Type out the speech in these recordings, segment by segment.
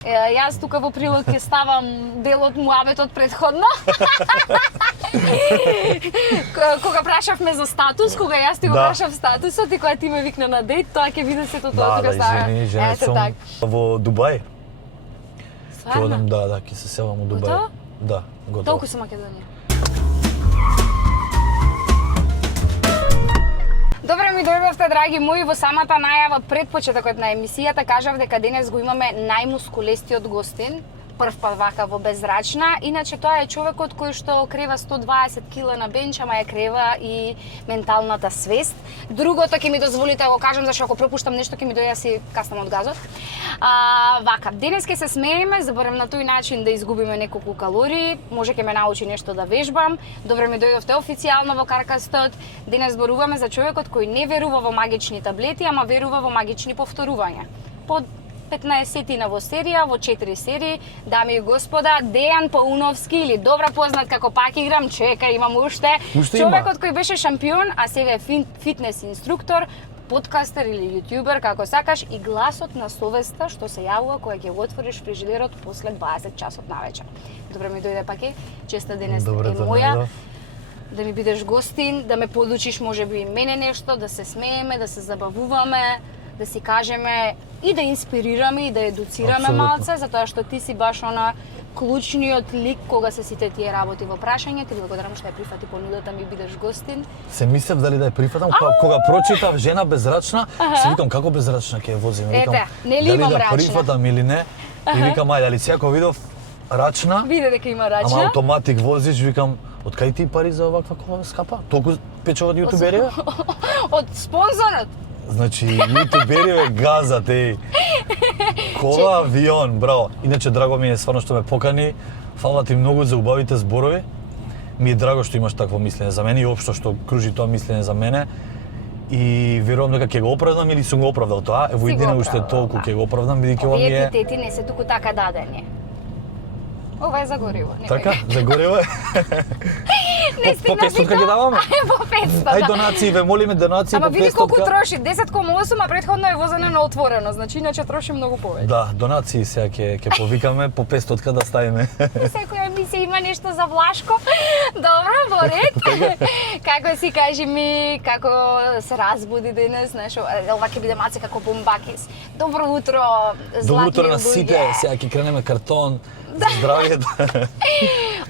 Јас тука во прилог ќе ставам дел од муабетот предходно. Кога прашавме за статус, кога јас ти го прашав статусот и кога ти ме викна на дејт, тоа ќе биде сето тоа тука става. Да, извини, сум во Дубај. Стварно? Ќе одам, да, ќе се селам во Дубај. Готово? Да, готово. Толку со Македонија. Добре ми дојдовте, драги мои, во самата најава пред почетокот на емисијата кажав дека денес го имаме најмускулестиот гостин, прв пат вака во Беззрачна. Иначе тоа е човекот кој што крева 120 кила на бенч, ама ја крева и менталната свест. Другото ќе ми дозволите да го кажам, зашто ако пропуштам нешто ќе ми дојде си каснам од газот. Вака, денес ќе се смееме, за барем на тој начин да изгубиме неколку калории, може ќе ме научи нешто да вежбам. Добре ми дојдовте официјално во Каркастот. Денес зборуваме за човекот кој не верува во магични таблети, ама верува во магични повторувања. Под 15-тина во серија, во 4 серии, дами и господа, Дејан Пауновски, или добро познат како Пак играм, чека, имам уште. Човекот кој беше шампион, а сега е фитнес инструктор, подкастер или јутјубер, како сакаш, и гласот на совеста што се јавува кога ќе го отвориш фрижидерот после 20 часот навечер. Добре ми дојде Паке, честа денес е моја. Да ми бидеш гостин, да ме подучиш можеби и мене нешто, да се смееме, да се забавуваме, да си кажеме и да инспирираме и да едуцираме малце, затоа што ти си баш она клучниот лик кога се сите тие работи во прашање. Ти благодарам што ја прифати понудата ми бидеш гостин. Се мислев дали да ја прифатам, кога прочитав Жена безрачна, се викам како безрачна ќе ја возим, викам дали да прифатам или не. И викам ајде, али сега кога видов рачна, виде дека има рачна, ама автоматик возиш, викам од кај ти пари за оваква кола скапа? Толку печат јутубериве? Од спонзорот. Значи, јутубериве газат, еј. Кола, авион, браво. Иначе, драго ми е стварно што ме покани. Фала ти многу за убавите зборови. Ми е драго што имаш такво мислење за мене и општо што кружи тоа мислење за мене. И верувам дека ќе го оправдам или сум го оправдал тоа. Ево и денес уште толку ќе го оправдам, бидејќи ова ми е... Овие епитети не се туку така дадени. Ова е за гориво. Така, за гориво е. По 500 ќе даваме? По 500, да. Ај донации, ве молиме донации по 500. Ама види колку троши, 10,8, а претходно е возено на отворено, значи иначе троши многу повеќе. Да, донации сега ќе повикаме, по 500 да ставиме. Секоја емисија има нешто за Влашко. Добро, во ред. Како си кажи ми, како се разбуди денес, знаеш, ова ќе биде маце како бомбакис. Добро утро, златни луѓе. Добро утро на сите, сега ќе кренеме картон. Здравје.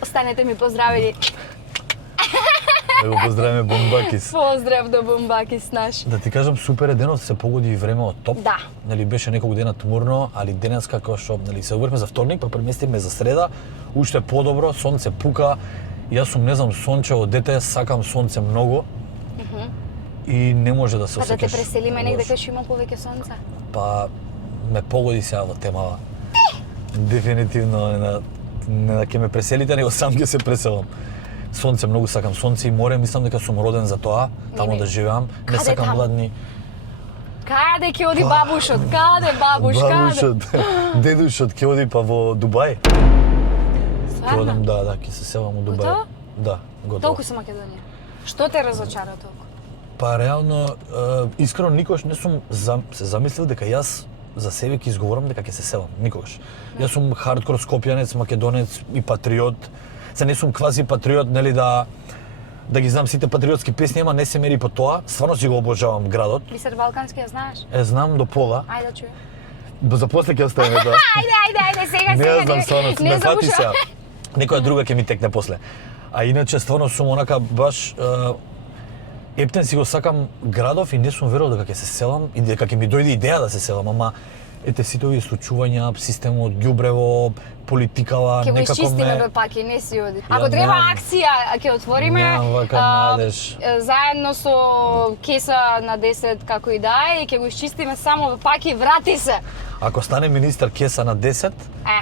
Останете ми поздравени. Да го поздравиме Бомбакис. Поздрав до Бомбакис наш. Да ти кажам, супер е денот, се погоди и време од топ. Да. Нели беше неколку дена тмурно, али денес како што нели се обрвме за вторник, па преместивме за среда, уште подобро, сонце пука. Јас сум, не знам, сончево дете, сакам сонце многу. И не може да се осеќаш. Па да те преселиме негде кај што има повеќе сонце. Па ме погоди сега во темава. Дефинитивно не да ќе ме преселите, него сам ќе се преселам. Сонце, многу сакам сонце и море, мислам дека сум роден за тоа, таму да живеам. Не сакам гладни. Каде ќе оди бабушот? Каде бабуш? Бабушот, дедушот ќе оди па во Дубај. Ќе одам, да, ќе се селам во Дубај. Готово? Да, готово. Толку со Македонија. Што те разочара толку? Па реално, искрено никогаш не сум се замислил дека јас за себе ќе изговорам дека ќе се селам, никогаш. Јас сум хардкор скопјанец, македонец и патриот. Се не сум квази патриот, нели да ги знам сите патриотски песни, ама не се мери по тоа. Стварно си го обожавам градот. Бисер Балкански ја знаеш? Знам до пола. Ајде да чуе. За после ќе оставиме да. Ајде, сега. Не знам стварно, ме фати сега. Некоја друга ќе ми текне после. А иначе стварно сум онака баш ептен си го сакам градов и не сум верувал дека ќе се селам и дека ќе ми дојде идеја да се селам, ама ете сите овие случувања, системот, ѓубрево, политикава, некако ме... Ќе го изчистиме бе паки, не си оди. Ако треба акција, ќе отвориме. Нямам вака надеж. Заедно со кеса на 10 како и да е, и ќе го изчистиме само паки, врати се. Ако стане министар кеса на 10,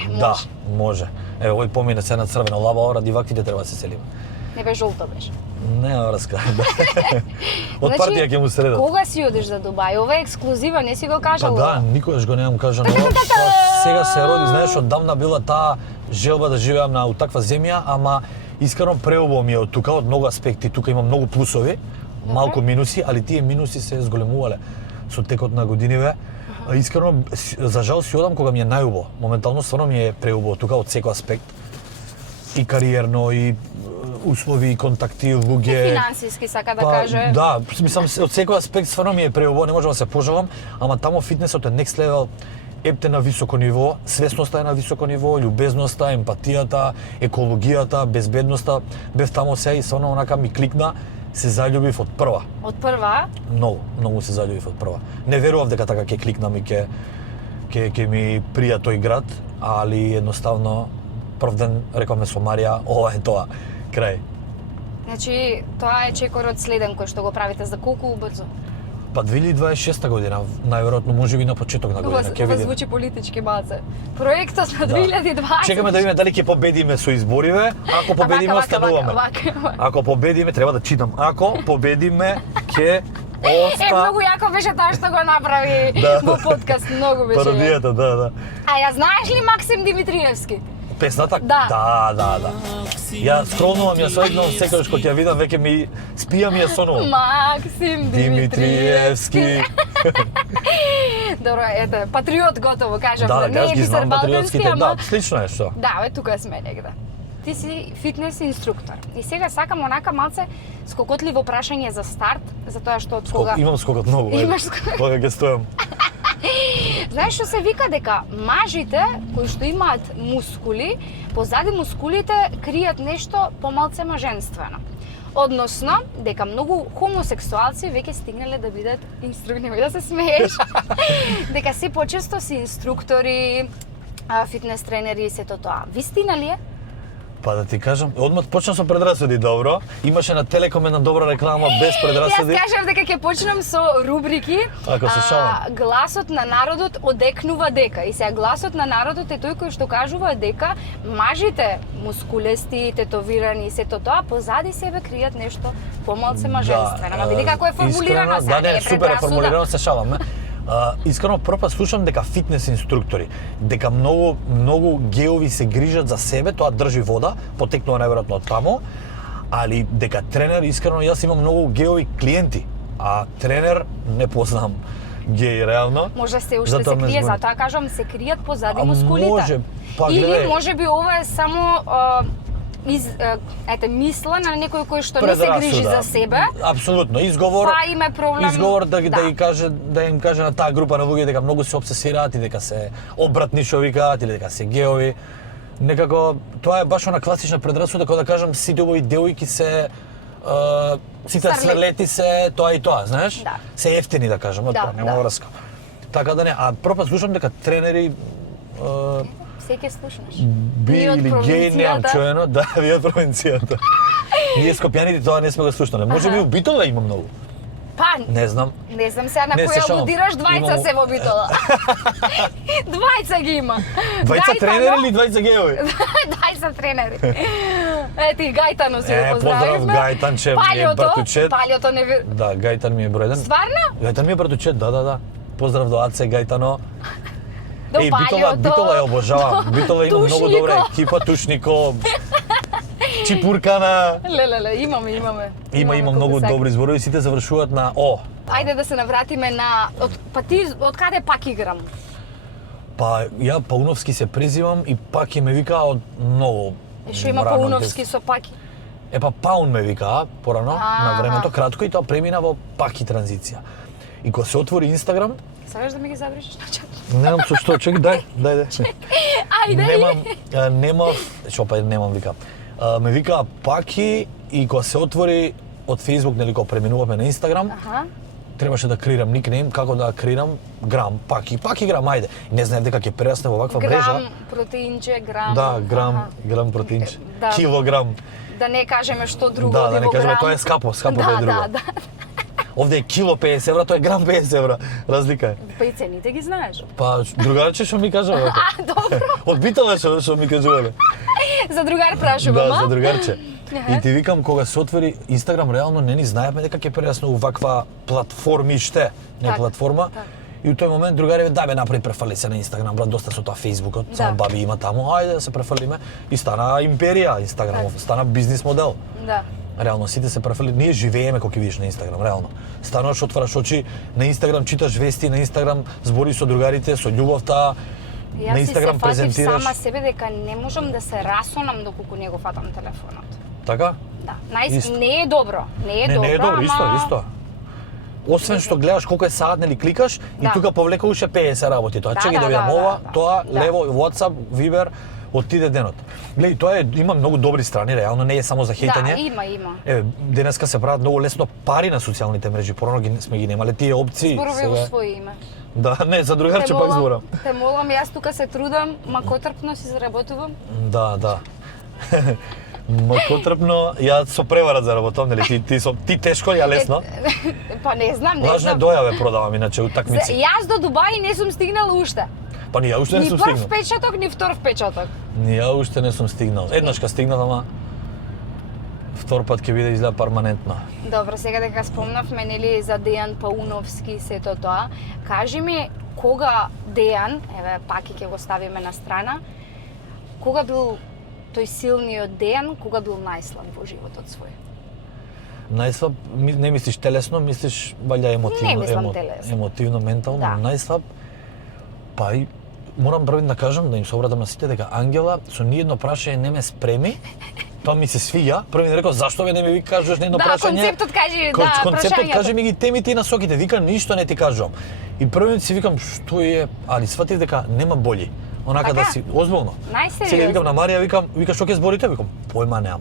може. Да, може. Ево, овој помине се на црвена лава, ради вактите треба да се селиме. Не бе жолто беше. Нема врска. Од партија ќе му средат. Кога си одиш за Дубај? Ова е ексклузива, не си го кажал. Па да, никогаш го немам кажано. Сега се роди, знаеш, оддавна била таа желба да живеам на таква земја, ама искрено преубаво ми е од тука, од многу аспекти. Тука има многу плусови, малку минуси, али тие минуси се зголемувале со текот на годиниве. Искрено, за жал си одам кога ми е најубаво. Моментално стварно ми е преубаво тука од секој аспект. И кариерно, и услови, и контакти, луѓе. И финансиски сака да каже. Да, мислам од секој аспект стварно ми е преубаво, не можам да се пожалам, ама таму фитнесот е next level. Епте на високо ниво, свесноста е на високо ниво, љубезноста, емпатијата, екологијата, безбедноста. Бев таму сега и стварно онака ми кликна, се заљубив од прва. Од прва? Многу се заљубив од прва. Не верував дека така ќе кликнам и ќе ми прија тој град, али едноставно прв ден рековме со Марија, ова е тоа, крај. Значи, тоа е чекорот следен кој што го правите за колку убрзо? Па 2026 година, најверојатно можеби на почеток на година, ќе Ова видиме. звучи политички баце. Проектот на 2020. Чекаме да видиме дали ќе победиме со избориве. Ако победиме, остануваме. Ако победиме, треба да читам. Ако победиме, ќе многу јако беше тоа што го направи во подкаст, многу беше. Пародијата, да. А ја знаеш ли Максим Димитриевски? Песната? Да. Да. Ја скролнувам, ја соеднувам секогаш кога ќе ја видам, веќе ми спијам и ја сонувам. Максим Димитриевски. Добро, ете, патриот готово, кажам. Да, не е ги знам патриотските, ама... да, слично е што. Да, тука сме негде. Ти си фитнес инструктор. И сега сакам онака малце скокотливо прашање за старт, за тоа што од кога... Имам скокот многу. Имаш скокот. Кога ќе стојам. Знаеш што се вика дека мажите кои што имаат мускули, позади мускулите кријат нешто помалце маженствено. Односно, дека многу хомосексуалци веќе стигнале да бидат инструктори, немој да се смееш. Дека се почесто си инструктори, фитнес тренери и сето тоа. Вистина ли е? Па да ти кажам, одмah почнам со предрасуди, добро. Имаше на Телеком една добра реклама без предрасуди. Јас кажав дека ќе почнам со рубрики. Ако се шалам. Гласот на народот одекнува дека. И сега гласот на народот е тој кој што кажува дека мажите мускулести, тетовирани и сето тоа позади себе кријат нешто помалце маженствено. Ама види како е формулирано сега, не е супер е формулирано, се шалам. Искрено прв слушам дека фитнес инструктори, дека многу геови се грижат за себе, тоа држи вода, потекнува најверојатно од таму, али дека тренер, искрено јас имам многу геови клиенти, а тренер не познам геј реално. Може се уште се крие, затоа кажам се кријат позади мускулите. Може, па или можеби ова е само мисла на некој кој што не се грижи за себе. Апсолутно, изговор. Па има проблем. Изговор да им каже на таа група на луѓе дека многу се обсесираат и дека се обратни што викаат или дека се геови. Некако тоа е баш она класична предрасуда кога да кажам сите овои девојки се сите сврлети се тоа и тоа, знаеш? Да. Се ефтини да кажам, нема врска. Така да не, а пропа слушам дека тренери Секе слушнеш. Би или геј, неам чуено, да, ви од провинцијата. Ние скопјаните тоа не сме го слушнале. Може би у Битола има многу. Па, не знам сега на која алудираш, двајца се во Битола. Двајца ги има. Двајца тренери или двајца геови? Двајца тренери. Ети, Гајтано си го Поздрав поздравивме. Гајтанче, ми е братучет. Палиото не ви... Да, Гајтан ми е број 1. Стварно? Гајтан ми е братучет, да. Поздрав до Аце, Гајтано. До Битола ја обожавам. Битола има многу добра екипа, Тушнико, Чипуркана. Леле, имаме. Има многу добри зборови, сите завршуваат на О. Ајде да се навратиме на... Па ти, од каде пак играм? Па, ја Пауновски се презивам и Паки ме викаа од многу. Што има Пауновски со Паки? Па Паун ме викаа порано, на времето, кратко, и тоа премина во Паки транзиција. И кога се отвори Инстаграм... Сакаш да ми ги забришиш на чат? Немам со што, чек, дај. Ајде. Немам, вика. Ме викаа Паки и кога се отвори од Facebook, нели кога преминуваме на Инстаграм, требаше да креирам никнейм, како да креирам грам, Паки грам, ајде. Не знаев дека ќе прерасне во ваква мрежа. Грам протеинче, грам... Да, грам протеинче. Килограм. Да не кажеме што друго да, да не кажеме, тоа е скапо тоа е друго. Да. Овде е кило 50 евра, тоа е грам 50 евра. Разлика е. Па и цените ги знаеш. Па другарче што ми кажа вака. Добро. Од Битола што ми кажувале. За другар прашувам, Да, за другарче. И ти викам кога се отвори Инстаграм, реално не ни знаеме дека ќе прерасне ваква платформиште, не платформа. И у тој момент другари да бе направи префали се на Инстаграм, брат, доста со тоа Фејсбукот, само баби има таму, ајде да се префалиме. И стана империја Инстаграмов, стана бизнис модел. Да. Реално сите се префрлили, ние живееме кога ќе видиш на Инстаграм, реално. Стануваш, отвараш очи, на Инстаграм читаш вести, на Инстаграм збори со другарите, со ľубовта, на Инстаграм презентираш. Јас си се фатив сама себе дека не можам да се расонам доколку не го фатам телефонот. Така? Да. Исто. Не е добро. Не е добро, исто. Освен што гледаш колку е саат, нели кликаш и тука повлека уште 50 работи. Тоа чекај да видам ова, тоа лево, WhatsApp, Viber, отиде денот. Гледај, тоа има многу добри страни, реално не е само за хейтање. Да, има. Денеска се прават многу лесно пари на социјалните мрежи. Порано сме ги немале тие опции. Зборови во своје име. Да, не, за другарче пак зборам. Те молам, јас тука се трудам, макотрпно си заработувам. Да. Макотрпно, ја со превара заработувам, нели ти тешко, ја лесно. Па не знам. Лажне дојаве продавам иначе утакмици. Јас до Дубај не сум стигнала уште. Па ни ја уште не сум стигнал. Ни прв печаток, ни втор печаток. Ни ја уште не сум стигнал. Еднаш ка стигнал, ама втор пат ќе биде изгледа перманентно. Добро, сега дека спомнавме нели за Дејан Пауновски и сето тоа, кажи ми кога Дејан, еве пак ќе го ставиме на страна, кога бил тој силниот Дејан, кога бил најслаб во животот свој? Најслаб, не мислиш телесно, мислиш валја емотивно, Не мислам телесно. Емотивно, ментално, Да. најслаб. Па и морам прво да кажам, да им се обрадам на сите, дека Ангела со ниедно прашање не ме спреми. Тоа ми се свиѓа. Прво ми рекол зашто не ми кажуваш едно прашање. Концептот кажи, концептот прашањето. кажи ми ги темите и насоките. Вика ништо не ти кажувам. И прво си викам што е, али сватив дека нема бољи. Онака Така? да си озбилно. Најсериозно. Сега викам на Марија, вика што ќе зборите? Викам појма немам.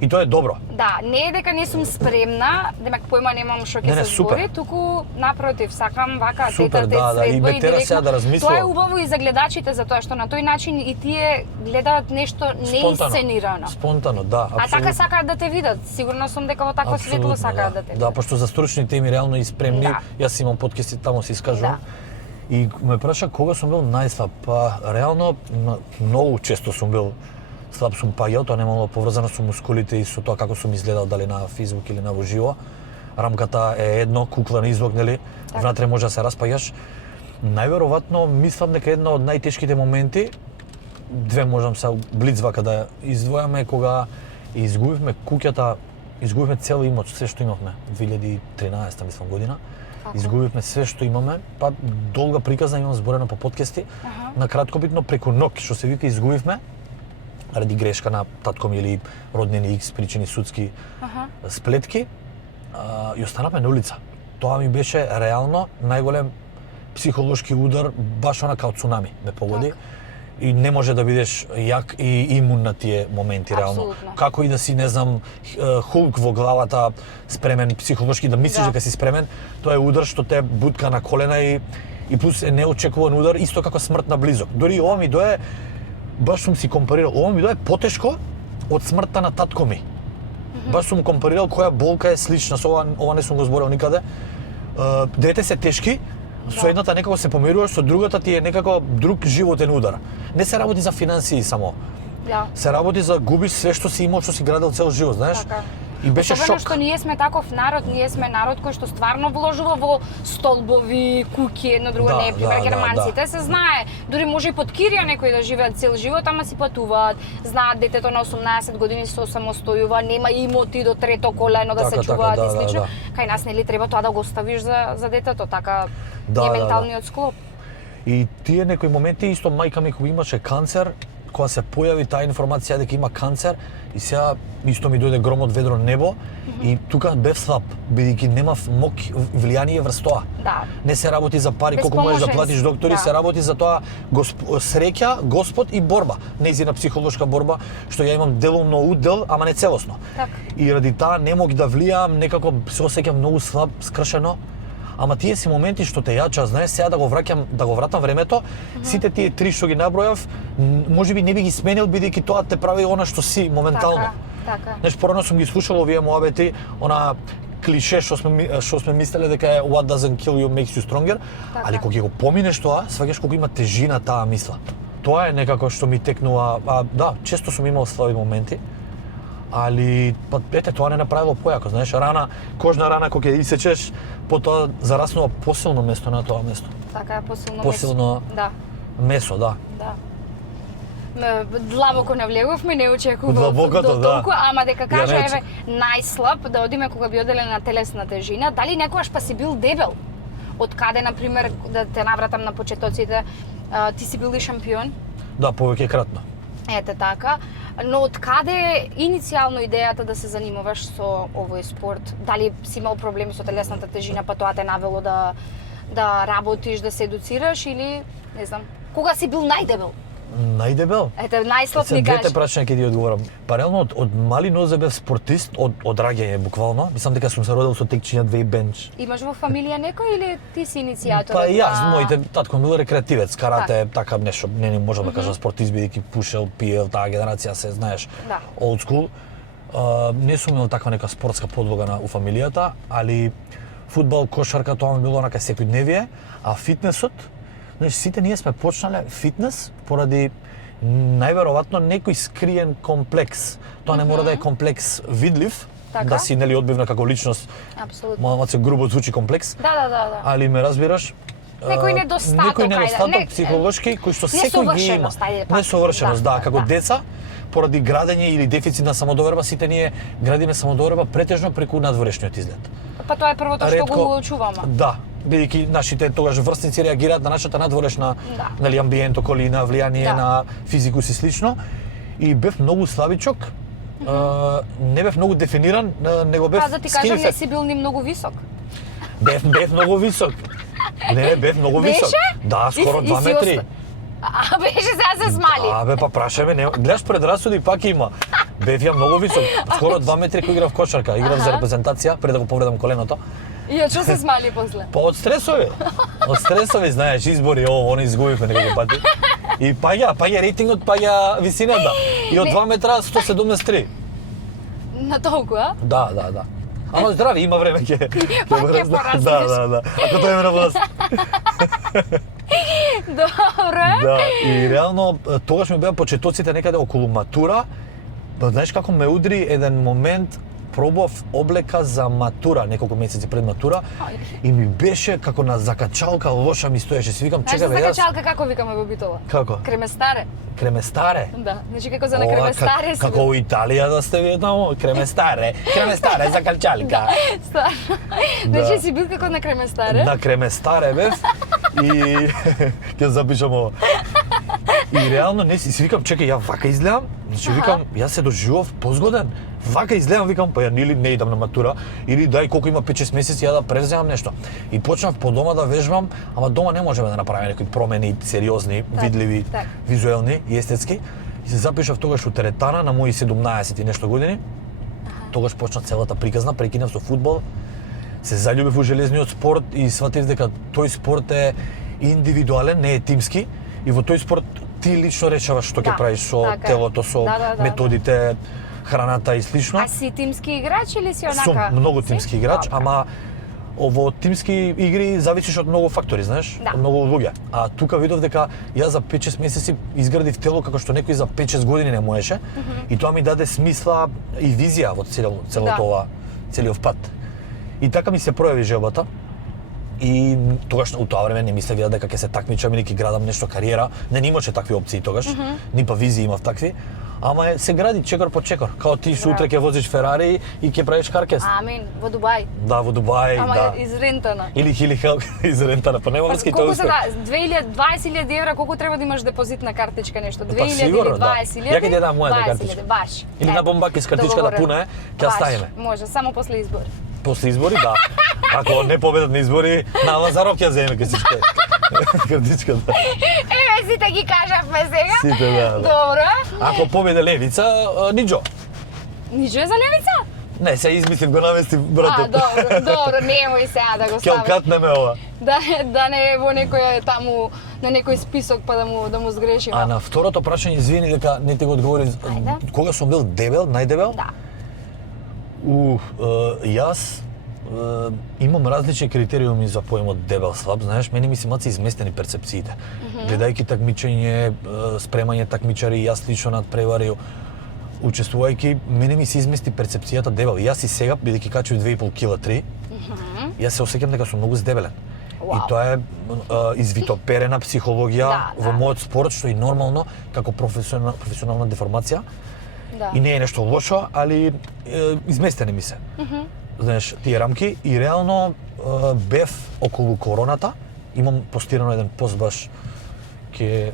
И тоа е добро. Да, не е дека не сум спремна, демек појма немам што ќе Не, се супер. збори, туку напротив, сакам вака Супер, тета да, и ме тера сега да размислувам. Тоа е убаво и за гледачите, затоа што на тој начин и тие гледаат нешто неисценирано. Спонтано, да, А апсолутно. така сакаат да те видат. Сигурно сум дека во такво светло Апсолутно, сакаат да да. те Да, видат. пошто за стручни теми реално и спремни, Да. јас имам подкасти, таму се искажувам. И ме праша кога сум бил најслаб, па реално многу често сум бил слаб, сум паѓал, тоа немало поврзано со мускулите и со тоа како сум изгледал дали на Facebook или на во живо. Рамката е едно, кукла на извок, нели? Внатре може да се распаѓаш. Најверојатно мислам дека една од најтешките моменти, две можам се блиц вака да издвојаме, кога изгубивме куќата, изгубивме цел имот, се што имавме, 2013 мислам година. Изгубивме све што имаме, па долга приказна имам зборено по подкасти. На краткобитно преку ноќ што се вика изгубивме ради грешка на татко ми или роднини X причини судски сплетки и останавме на улица. Тоа ми беше реално најголем психолошки удар, баш она као цунами ме погоди. И не може да бидеш јак и имун на тие моменти реално. Апсолутно. Како и да си, не знам, Hulk во главата, спремен психолошки да мислиш дека си спремен, тоа е удар што те бутка на колена и плюс е неочекуван удар, исто како смрт на близок. Дори ова ми дое, баш сум си компарирал, ова ми дое потешко од смртта на татко ми. Баш сум компарирал која болка е слична со ова не сум го зборил никаде. Двете се тешки, со едната некако се помируваш, со другата ти е некако друг животен удар. Не се работи за финансии само. Да. Се работи за губиш све што си имал, што си градел цел живот, знаеш? Така. И беше Особено шок. што ние сме таков народ, ние сме народ кој што стварно вложува во столбови, куќи, едно друго, Да, не е пример да, германците, се знае. Дури може и под кирија некои да живеат цел живот, ама си патуваат, знаат детето на 18 години се самостојува, нема имоти до трето колено да се Така, чуваат така, и да, слично. да. Кај нас нели треба тоа да го оставиш за детето, така Да, е да, менталниот склоп. И тие некои моменти, исто мајка ми кога имаше канцер, кога се појави таа информација дека има канцер, и сега исто ми дојде гром од ведро небо, и тука бев слаб, бидејќи немав мок влијание врз тоа. Да. Не се работи за пари, колку можеш да платиш доктори, Да. се работи за тоа среќа, Господ и борба. Нејзина психолошка борба, што ја имам делумно удел, ама не целосно. Така. И ради таа не мог да влијам, некако се осеќам многу слаб, скршено. Ама тие си моменти што те јача, знаеш, сега да го вратам времето, сите тие три што ги набројав, можеби не би ги сменил бидејќи тоа те прави она што си моментално. Така. Знаеш, порано сум ги слушал овие муабети, она клише што сме мислеле дека е what doesn't kill you makes you stronger, али кога ќе го поминеш тоа, сваќаш колку има тежина таа мисла. Тоа е некако што ми текнува, да, често сум имал слаби моменти, али па ете тоа не направило појако, знаеш, рана, кожна рана кога ќе исечеш, потоа зараснува посилно место на тоа место. Така е посилно. Посилно Да. месо, да. Да. Длабоко навлегувме, не очекував Длабокото, до да. толку, ама дека кажа Ја еве најслаб да одиме кога би оделе на телесна тежина, дали некогаш па си бил дебел? Од каде на пример да те навратам на почетоците, ти си бил и шампион? Да, повеќе кратно. Ете така, но од каде иницијално идејата да се занимаваш со овој спорт? Дали си имал проблеми со телесната тежина, па тоа те навело да работиш, да се едуцираш или не знам, кога си бил најдебел? Најдебел? Ете, најслаб Се ни двете кажи. прашања ќе ти одговорам. Паралелно од мали нозе бев спортист, од раѓање буквално. Мислам дека сум се родил со текчиња 2 бенч. Имаш во фамилија некој или ти си иницијаторот? Па и јас, моите татко бил рекреативец, карате, така нешто, не можам да кажам спортист бидејќи пушел, пиел, таа генерација се знаеш, Да. old school. Не сум имал таква нека спортска подлога у фамилијата, али фудбал, кошарка, тоа ми било онака секојдневие, а фитнесот, знаеш, сите ние сме почнале фитнес поради најверојатно некој скриен комплекс. Тоа не мора да е комплекс видлив, Така. да си нели одбивна како личност. Апсолутно. Малце грубо звучи комплекс, Да. али ме разбираш. Некој недостаток, некој недостаток ајде, психолошки кој што секој ги има. Несовршеност, ајде, пак. Несовршеност, да, како да. деца поради градење или дефицит на самодоверба, сите ние градиме самодоверба претежно преку надворешниот изглед. Па тоа е првото што го чуваме. Да, бидејќи нашите тогаш врсници реагираат на нашата надворешна Да. нели амбиент, околина, влијание Да. на физикус и слично. И бев многу слабичок. Не бев многу дефиниран, него бев Па да ти кажам, skinny не fat. си бил ни многу висок. Бев многу висок. Не, бев многу висок. Беше? Да, скоро И 2 си метри. А беше сега се смали. Абе, па прашаме, не, гледаш предрасуди пак има. Бев ја многу висок. Скоро 2 метри кој играв кошарка, играв за репрезентација пред да го повредам коленото. И што се смали после? Па од стресови. Од стресови, знаеш, избори, они изгубивме неколку пати. И паѓа рейтингот, паѓа висината. И од 2 метра 173. На толку, а? Да. Ама здрави, има време ќе Пак ќе пораснеш. Да. Ако тоа е на власт. Добре. Да, и реално тогаш ми беа почетоците некаде околу матура. Знаеш како ме удри еден момент, пробав облека за матура неколку месеци пред матура и ми беше како на закачалка лоша ми стоеше. Си викам, Знаеш чекај бе, јас закачалка како викаме во Битола? како? Креместаре. Креместаре. Да, значи како за на Ова, креместаре си. како у Италија да сте вие таму, креместаре закачалка. Стварно. Значи си бил како на креместаре? На креместаре бев и ќе запишам ова. И реално не си викам, чекај, ја вака изгледам, значи викам, јас се доживов позгоден. Вака изгледам, викам, па ја нели не идам на матура, или дај колку има 5-6 месеци ја да превземам нешто. И почнав по дома да вежбам, ама дома не можеме да направиме некои промени сериозни, видливи, так. визуелни и естетски. И се запишав тогаш у теретана на мои 17 и нешто години. Тогаш почна целата приказна, прекинав со фудбал. Се заљубив у железниот спорт и сватив дека тој спорт е индивидуален, не е тимски. И во тој спорт ти лично решаваш што ќе Да, правиш со така е. телото, со Да. методите, храната и слично. А си тимски играч или си онака? Сум многу Си? тимски играч, Добре. ама во тимски игри зависиш од многу фактори, знаеш, Да. од многу луѓе. А тука видов дека јас за 5-6 месеци изградив тело како што некој за 5-6 години не можеше, и тоа ми даде смисла и визија во целото Да. ова, целиот пат. И така ми се пројави желбата. И тогаш у тоа време не мислев дека ќе се такмичам или ќе градам нешто кариера. Не имаше такви опции тогаш, ни па визии имав такви. Ама се гради чекор по чекор. Као ти сутре ќе возиш Ферари и ќе правиш каркес. Амин, во Дубај. Да, во Дубај, Ама да. изрентана. Или хили хел изрентана, па нема врски тоа Колку се успех. да, 20.000 евра, колку треба да имаш депозитна картичка нешто? 2.000 или сигурно, да. 20.000? Ја ќе ти дадам мојата 20.000, картичка. баш. Или на бомбаки с картичката договорено. пуна е, ќе ја Баш, ставиме. Може, само после избори. После избори, да. Ако не победат на избори, на Лазаров ќе земе картичка. Картичката. Еве, сите ги кажавме сега. Сите, да. Добро. Ако победе Левица, ниџо. Ниче за левица? Не, се измислив, го наместив братот. Добро, немој сега да го Ќе ставиш. окатнеме ова. Да не е во некој таму, на некој список па да му сгрешиме. А на второто прашање, извини дека не те го одговори, Ајде. кога сум бил дебел, најдебел? Да. Јас имам различни критериуми за поимот дебел слаб, знаеш, мене ми се малце изместени перцепциите. Гледајќи такмичење, спремање такмичари, јас лично надпревари, учествувајќи, мене ми се измести перцепцијата дебел. Јас и сега, бидејќи качив 2,5 кила 3, јас се осеќам дека сум многу здебелен. И тоа е извитоперена психологија во мојот спорт, што е нормално како професионална деформација. Да. И не е нешто лошо, али изместени ми се. Знаеш, тие рамки и реално бев околу короната, имам постирано еден пост баш ќе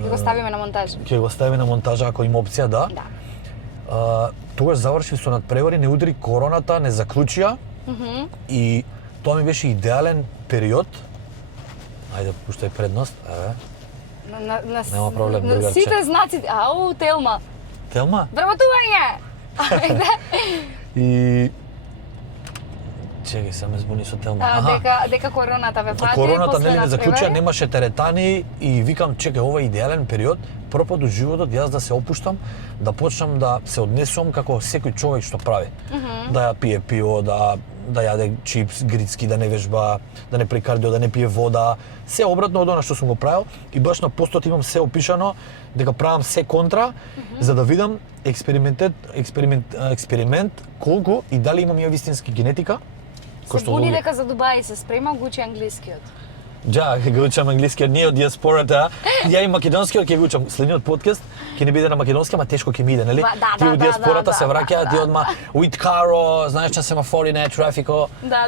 го ставиме на монтажа. Ќе го ставиме на монтажа ако има опција, да. Тогаш завршив со надпревари, не удри короната, не заклучија. И тоа ми беше идеален период. Ајде, пуштај предност, Нема проблем, другарче. Сите знаци, ау, Телма. Телма? Вработување! И чекај, се ме збуни со Телма. Дека короната ве фати. Короната нели не заклучија, немаше теретани и викам, чекај, ова е идеален период, прв пат од животот јас да се опуштам, да почнам да се однесувам како секој човек што прави. Да ја пие пиво, да јаде чипс, грицки, да не вежба, да не прави кардио, да не пие вода, се обратно од она што сум го правил и баш на постот имам се опишано дека правам се контра за да видам експеримент колку и дали имам ја вистински генетика. Се буни дека за Дубај се спрема, го учи англискиот. Ќе го учам англискиот, не од диаспората. Ја и македонскиот ќе го учам. Следниот подкаст ќе не биде на македонски, ама тешко ќе ми иде, нели? Ти од диаспората се враќаат и одма with Caro, знаеш на семафори, не трафико. Да.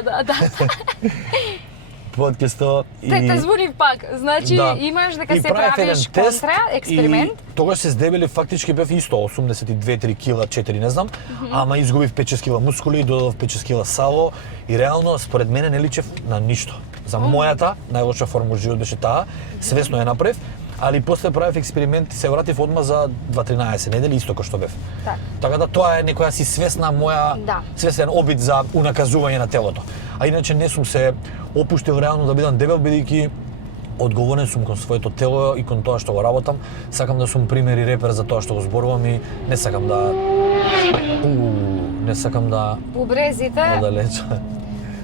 Подкастот и те збунив пак. Значи имаш дека се правиш контра експеримент. И тогаш се здебели, фактички бев исто 82-3 кила, 4 не знам, ама изгубив 5-6 кила мускули, додадов 5-6 кила сало и реално според мене не личев на ништо. За мојата најлоша форма во живот беше таа, свесно ја направив, али после правев експеримент и се вратив одма за 2-13 недели исто како што бев. Така да тоа е некоја си свесна моја свесен обид за унаказување на телото. А иначе не сум се опуштил реално да бидам дебел, бидејќи одговорен сум кон своето тело и кон тоа што го работам. Сакам да сум пример и репер за тоа што го зборувам и не сакам да Убрезите. Одалече.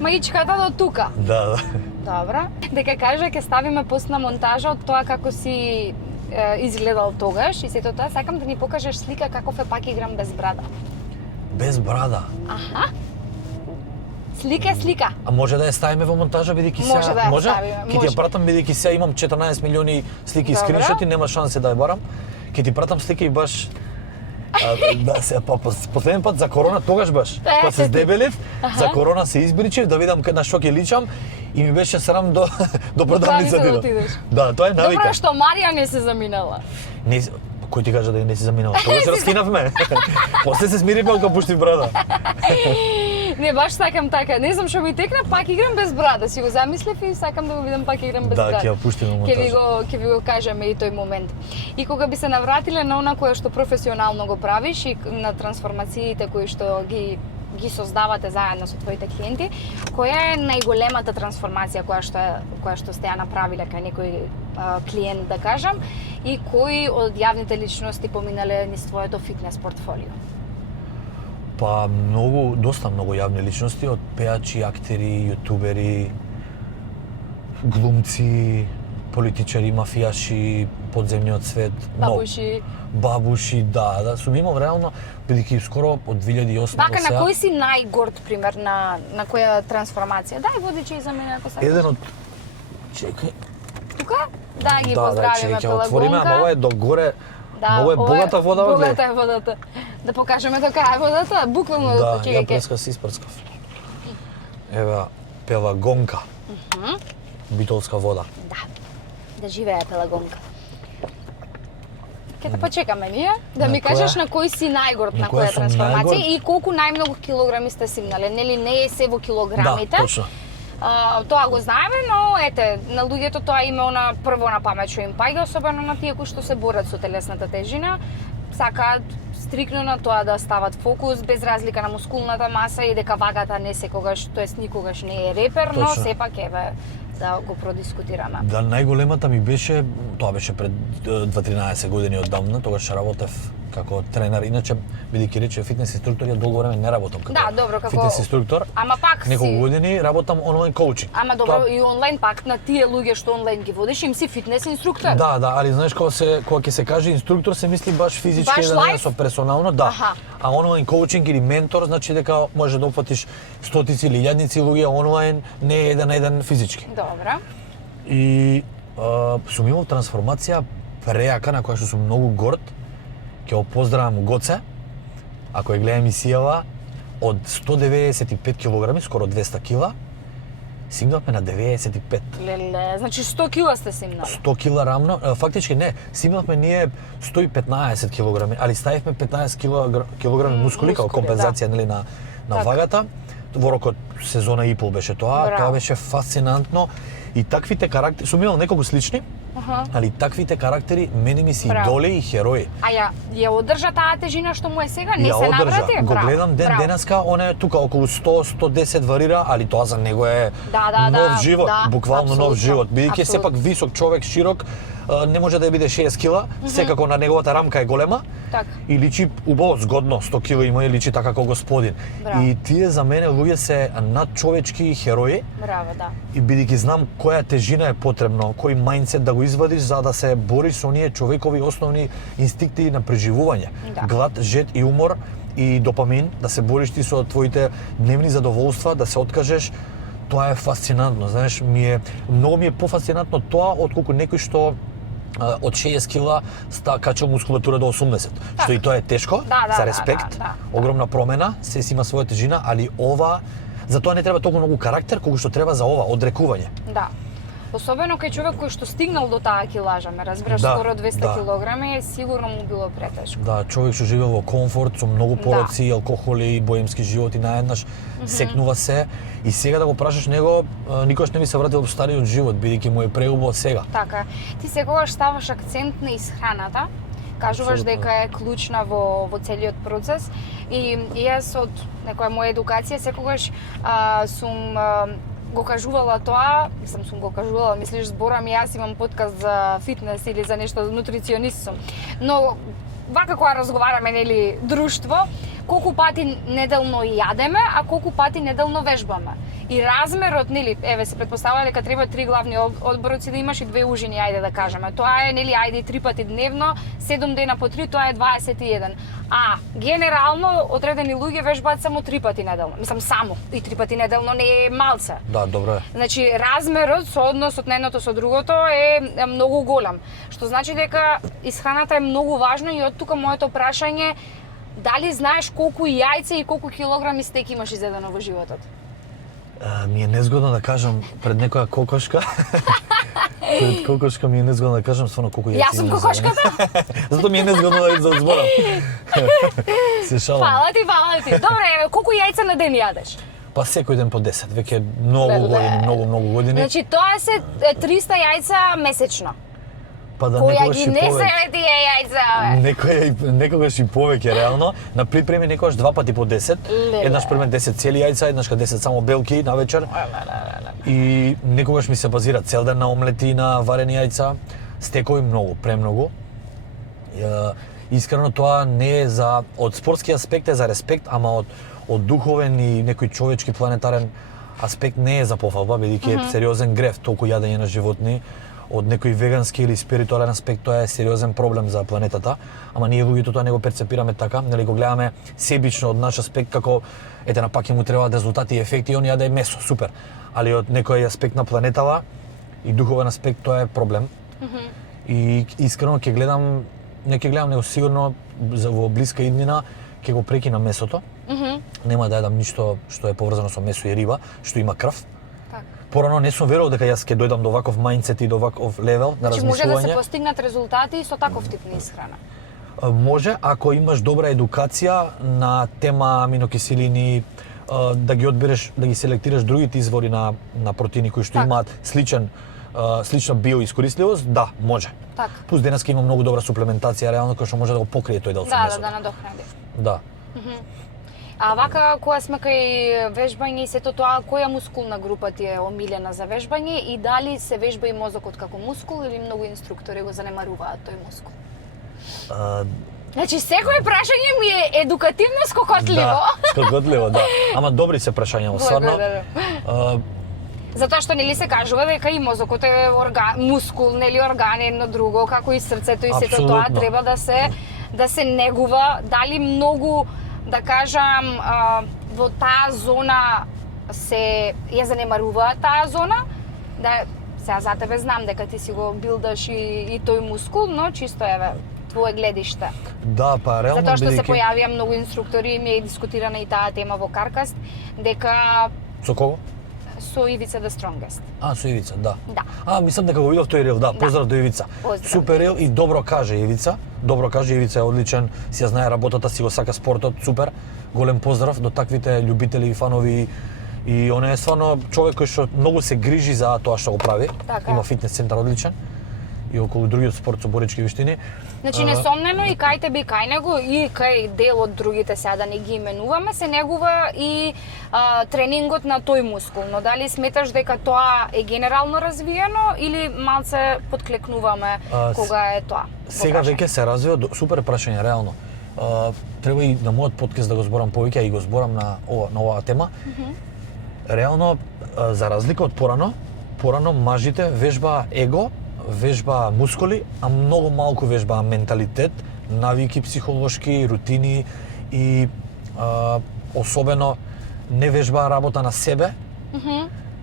Маичката до тука. Да. Добра. Дека кажа ќе ставиме пост на монтажа од тоа како си изгледал тогаш и сето тоа сакам да ни покажеш слика каков е пак играм без брада. Без брада. Аха. Слика. А може да ја ставиме во монтажа бидејќи сега може да ја ставиме. Ќе ти ја пратам бидејќи сега имам 14 милиони слики и скриншоти, нема шансе да ја барам. Ќе ти пратам слики и баш да се последен пат за корона тогаш баш кога се здебелив, за корона се избричив да видам на што ќе личам и ми беше срам до продавницата. Да, тоа е навика. Добро што Марија не се заминала. Не, кој ти кажа да не се заминала? Тогаш се раскинавме. После се смиривме кога пуштив брада. Не, баш сакам така. Не знам што ми текна, пак играм без брада. Си го замислив и сакам да го видам пак играм без брада. Да, ќе ја пуштиме монтаж. Ќе ви го кажеме и тој момент. И кога би се навратиле на она кое што професионално го правиш и на трансформациите кои што ги создавате заедно со твоите клиенти, која е најголемата трансформација која што сте ја направиле кај некој клиент, да кажам, и кои од јавните личности поминале низ твоето фитнес портфолио? Па доста многу јавни личности, од пејачи, актери, јутубери, глумци, политичари, мафијаши, подземниот свет, бабуши, да, сум имал реално, бидејќи скоро од 2008 Бака, на кој си најгорд пример на која трансформација? Дај водичи и за мене ако сакаш. Еден од чекај. Тука? Да, ги поздравиме Пелагонка. Отвориме, ама ова е догоре. Много е богата вода, бе. Богата е водата. Да покажеме дека е водата, буквално да ја преска си испрскав. Ева Пелагонка. Битолска вода. Да живее Пелагонка. Ке те почекаме ние, да ми кажеш на кој си најгорд на која трансформација и колку најмногу килограми сте симнале, нели не е се во килограмите. Да, точно. Тоа го знаеме, но ете, на луѓето тоа име она прво на памет што им паѓа, особено на тие кои што се борат со телесната тежина, сакаат стрикно на тоа да стават фокус без разлика на мускулната маса и дека вагата не секогаш, тоест никогаш не е репер, но сепак еве да го продискутираме. Да, најголемата ми беше, тоа беше пред 12 години оддамна, тогаш работев како тренер. Иначе, бидејќи рече фитнес инструктор, ја долго време не работам како Да, добро, како фитнес инструктор. Ама пак Неколку си. години работам онлайн коучинг. Ама добро, и онлайн пак на тие луѓе што онлайн ги водиш, им си фитнес инструктор. Да, али знаеш кога ќе се каже инструктор се мисли баш физички, Баш да не е лайф? со персонално, да. Аха. А онлайн коучинг или ментор значи дека може да опфатиш стотици или илјадници луѓе онлайн, не е еден на еден физички. Добро. И сум имал трансформација прејака на која што сум многу горд. Ќе го поздравам Гоце, ако ја гледа емисијава, од 195 килограми, скоро 200 кила, сигнавме на 95. Леле, значи 100 кила сте симнали. 100 кила рамно, фактички не, симнавме ние 115 килограми, али ставивме 15 килограми мускули како мускули, компензација нели на Така. вагата. Во рокот сезона и пол беше тоа, Браво. тоа беше фасцинантно и таквите карактери, сум имал неколку слични, али таквите карактери мене ми се Браво. идоли и херои. А ја одржа таа тежина што му е сега? Не Ја се одржа. наврати? Го Браво, гледам ден браво. денеска, он е тука околу 100-110 варира, али тоа за него е Да, нов живот, да, буквално нов апсолутно, живот. Бидејќи е сепак висок човек, широк, не може да ја биде 60 кила, секако на неговата рамка е голема. Така. И личи убаво, згодно, 100 кила има и личи така како господин. Браво. И тие за мене луѓе се надчовечки херои. Браво, да. И бидејќи знам која тежина е потребно, кој мајндсет да го извадиш за да се бориш со оние човекови основни инстинкти на преживување. Да. Глад, жед и умор и допамин, да се бориш ти со твоите дневни задоволства, да се откажеш, тоа е фасцинантно. Знаеш, многу ми е пофасцинантно тоа отколку некој што од 60 кила качал мускулатура до 80. Што и тоа е тешко, Да, за респект, да. огромна промена, се си има своја тежина, али ова за тоа не треба толку многу карактер колку што треба за ова одрекување. Да. Особено кај човек кој што стигнал до таа килажа, ме разбираш, Да, скоро 200 да. килограми, сигурно му било претешко. Да, човек што живее во комфорт, со многу пороци, алкохоли и боемски животи наеднаш, секнува се и сега да го прашаш него, никош не би се вратил во стариот живот, бидејќи му е преубаво сега. Така. Ти секогаш ставаш акцент на исхраната, кажуваш Апсолутно. дека е клучна во целиот процес и јас од некоја моја едукација секогаш сум го кажувала тоа, сум го кажувала, мислиш зборам и јас имам подкаст за фитнес или за нешто нутриционист сум. Но вака кога разговараме нели друштво, колку пати неделно јадеме, а колку пати неделно вежбаме. И размерот, нели, еве се претпоставува дека треба 3 главни одбороци да имаш и 2 ужини, ајде да кажеме. Тоа е, нели, ајде 3 пати дневно, 7 дена по 3, тоа е 21. А генерално одредени луѓе вежбаат само 3 пати неделно. Мислам само и 3 пати неделно не е малце. Да, добро е. Значи размерот со однос од едното со другото е многу голем. Што значи дека исхраната е многу важна и од тука моето прашање дали знаеш колку јајца и колку килограми стек имаш изедено во животот? Ми е незгодно да кажам пред некоја кокошка. Пред кокошка ми е незгодно да кажам стварно колку јајца. Јас сум кокошката? Затоа ми е незгодно да зборам. Се шалам. Фала ти. Добре, колку јајца на ден јадеш? Па секој ден по 10, веќе многу години, многу години. Значи тоа се 300 јајца месечно. Па да Која некогаш ги и не повеќе. се тие јајца, бе? Некогаш и повеќе реално. На припреми некогаш 2 пати по 10. Леле. Еднаш преме 10 цели јајца, еднаш 10 само белки на вечер. И некогаш ми се базира цел ден на омлети, на варени јајца, стекови многу, премногу. Искрено тоа не е за од спортски аспект е за респект, ама од духовен и некој човечки планетарен аспект не е за пофалба, бидејќи е сериозен грев толку јадење на животни. Од некој вегански или спиритуален аспект тоа е сериозен проблем за планетата, ама ние луѓето тоа не го перцепираме така, нели го гледаме себично од наш аспект како ете на паќе му требаат резултати и ефекти и он јаде месо, супер. Али од некој аспект на планетава и духовен аспект тоа е проблем. И искрено ќе гледам, не ќе гледам, него сигурно во блиска иднина ќе го прекина месото. Нема да јадам ништо што е поврзано со месо и риба, што има крв. Порано не сум верувал дека јас ќе дојдам до ваков мајндсет и до ваков левел на Значи размислување. може да се постигнат резултати со таков тип на исхрана. Може, ако имаш добра едукација на тема аминокиселини, да ги одбереш, да ги селектираш другите извори на протеини кои што Така. имаат слична биоискористливост, да, може. Така. Плюс денеска има многу добра суплементација реално која што може да го покрие тој дел со Да, месото. да надохради. Да. А вака, кога сме кај вежбање и сето тоа, која мускулна група ти е омилена за вежбање и дали се вежба и мозокот како мускул или многу инструктори го занемаруваат тој мускул? Значи секое прашање ми е едукативно скокотливо. Да, скокотливо, да. Ама добри се прашања, стварно. Затоа што нели се кажува дека и мозокот е мускул, нели орган едно друго, како и срцето и сето тоа треба да се негува, дали многу да кажам во таа зона се ја занемарува таа зона, да сега за тебе знам дека ти си го билдаш и тој мускул, но чисто еве твое гледиште. Да, па реално затоа што се појавија многу инструктори и ми е дискутирана и таа тема во Каркаст, дека со кого? Со Ивица the Strongest. Со Ивица, да. Да. Мислам дека го видов тој рил, да. Поздрав до Ивица. Супер рил и добро каже Ивица. Добро каже Ивица е одличен, си ја знае работата, си го сака спортот, супер. Голем поздрав до таквите љубители и фанови. И он е стварно човек кој што многу се грижи за тоа што го прави. Така. Има фитнес центар одличен и околу другиот спорт со борички виштини. Значи несомнено и кај тебе и кај него и кај дел од другите сега да не ги именуваме се негува и тренингот на тој мускул. Но дали сметаш дека тоа е генерално развиено или малце подклекнуваме кога е тоа? Сега веќе се развива, супер прашање реално. Треба и на мојот подкаст да го зборам повеќе и го зборам на оваа тема. Реално, за разлика од порано мажите вежбаа его, вежбаа мускули, а многу малку вежбаа менталитет, навики психолошки, рутини и особено не вежбаа работа на себе,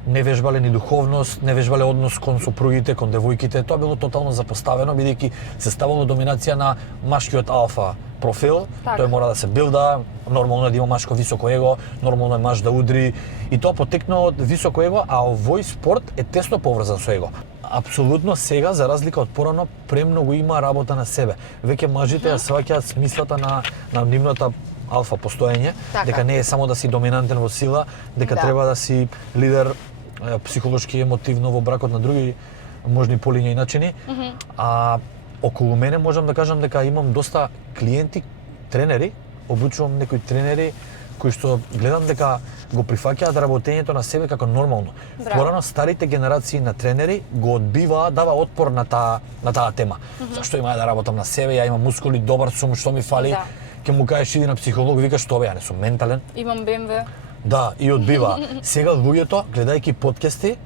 не вежбале ни духовност, не вежбале однос кон сопругите, кон девојките. Тоа било тотално запоставено, бидејќи се ставало доминација на машкиот алфа профил. Так. Тој мора да се билда, нормално е да има машко високо его, нормално е маж да удри. И тоа потекна од високо его, а овој спорт е тесно поврзан со его. Апсолутно сега, за разлика од порано, премногу има работа на себе. Веќе мажите ја сваќаат смислата на нивната алфа постоење, дека не е само да си доминантен во сила, дека треба да си лидер психолошки, емотивно во бракот на други можни полиња и начини. А околу мене можам да кажам дека имам доста клиенти, тренери, обучувам некои тренери кои што гледам дека го прифаќаат работењето на себе како нормално. Порано старите генерации на тренери го одбиваа, дава отпор на таа тема. Зашто има да работам на себе, ја имам мускули, добар сум, што ми фали? Ќе му кажеш иди на психолог, викаш што бе, ја не сум ментален. Имам БМВ. Да, и одбива. Сега луѓето, гледајќи подкасти,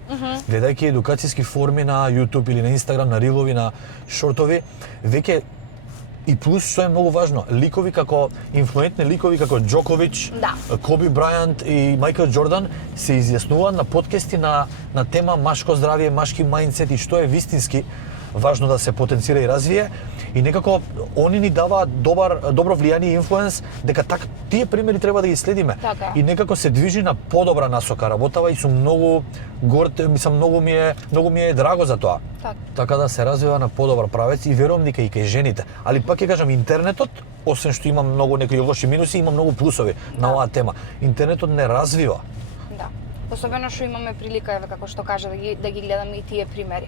гледајќи едукацијски форми на YouTube или на Instagram, на рилови, на шортови, веќе и плюс што е многу важно, ликови како инфлуентни ликови како Џоковиќ, Коби Брајант и Мајкл Џордан се изјаснуваат на подкасти на тема машко здравје, машки мајндсет и што е вистински важно да се потенцира и развие. И некако они ни даваат добро влијание и инфлуенс дека тие примери треба да ги следиме. Така. И некако се движи на подобра насока работава и сум многу горд, мислам многу ми е драго за тоа. Така да се развива на подобар правец и верувам дека и кај жените. Али пак ќе кажам интернетот, освен што има многу некои лоши минуси, има многу плусови на оваа тема. Интернетот не развива. Да. Особено што имаме прилика, еве како што кажа, да ги гледаме и тие примери.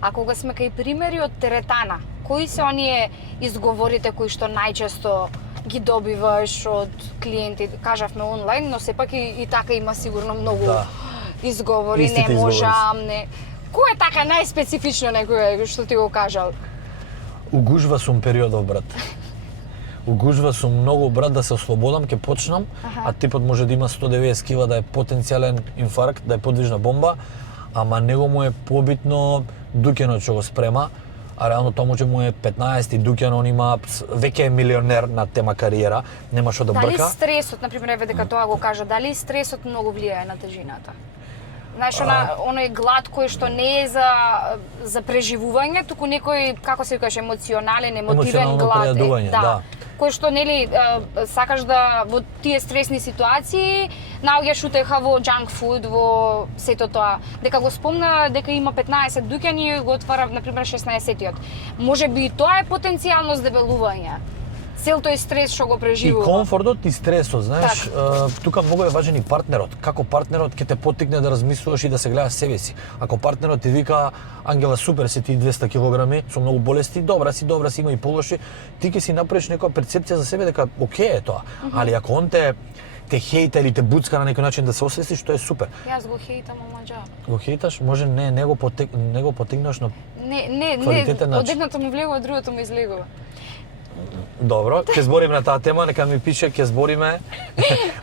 А кога сме кај примери од теретана, кои се оние изговорите кои што најчесто ги добиваш од клиенти? Кажавме онлайн, но сепак и така има сигурно многу изговори, не можам, не. Кој е така најспецифично некој што ти го кажал? Угужва сум периодов, брат. Угужва сум многу, брат, да се ослободам, ќе почнам, а типот може да има 190 кила, да е потенцијален инфаркт, да е подвижна бомба, ама него му е побитно Дуќанот што го спрема, а реално тоа може му е 15 и Дуќан, он има веќе е милионер на тема кариера, нема што да брка. Дали стресот, например, еве дека тоа го кажа, дали стресот многу влијае на тежината? Знаеш, оној глад кој што не е за преживување, туку некој, како се викаш, емоционален, емотивен глад. Да. Кој што, нели, сакаш да во тие стресни ситуации наоѓаш утеха во junk food, во сето тоа. Дека го спомна дека има 15 дуќани и го отвара, например, 16-тиот. Може би и тоа е потенцијално здебелување. Цел тој стрес што го преживува. И комфортот и стресот, знаеш, тука многу е важен и партнерот. Како партнерот ќе те поттикне да размислуваш и да се гледаш себе си. Ако партнерот ти вика Ангела, супер си ти 200 килограми, со многу болести, добра си, има и полоши, ти ќе си направиш некоја перцепција за себе дека окей е тоа. Али ако он те хејта или те буцка на некој начин да се освестиш, тоа е супер. Јас го хејтам, ама џа. Го хејташ, може не го потигнаш на Не, квалитетен начин. од едното му влегува, другото му излегува. Добро, ќе збориме на таа тема, нека ми пише, ќе збориме.